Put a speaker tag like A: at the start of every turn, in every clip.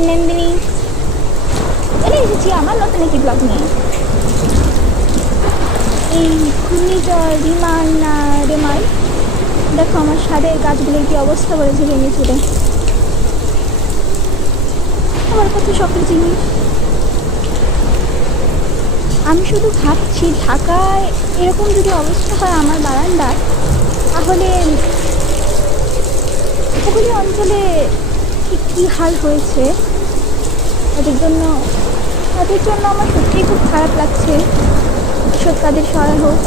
A: নন্দিনী চলে এসেছি আমার নতুন একটি ব্লগ নিয়ে এই ঘূর্ণিঝড় রিমান আহ, রেমাল দেখো আমার সাদের গাছগুলোর কি অবস্থা করেছে ভেঙে চুড়ে আমার কত শখের জিনিস। আমি শুধু ভাবছি ঢাকায় এরকম যদি অবস্থা হয় আমার বারান্দার তাহলে উপকূলীয় অঞ্চলে ঠিক কী হাল হয়েছে? তাদের জন্য তাদের জন্য আমার সত্যিই খুব খারাপ লাগছে। ঈশ্বর তাদের সহায় হোক।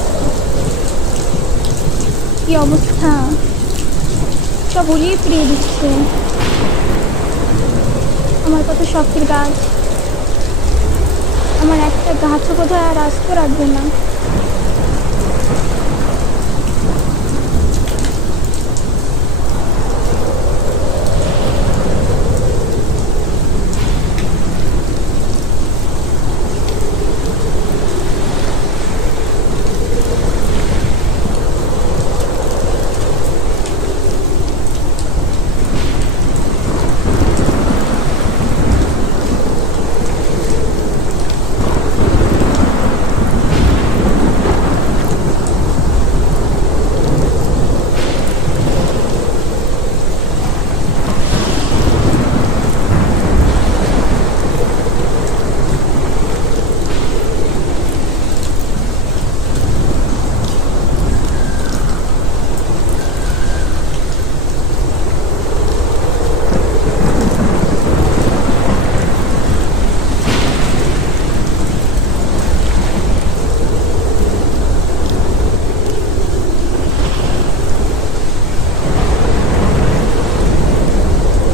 A: কী অবস্থা? সব উড়িয়ে ফিরিয়ে দিচ্ছে। আমার কত শখের গাছ। আমার একটা গাছও বোধহয় আর আসতে রাখবে না।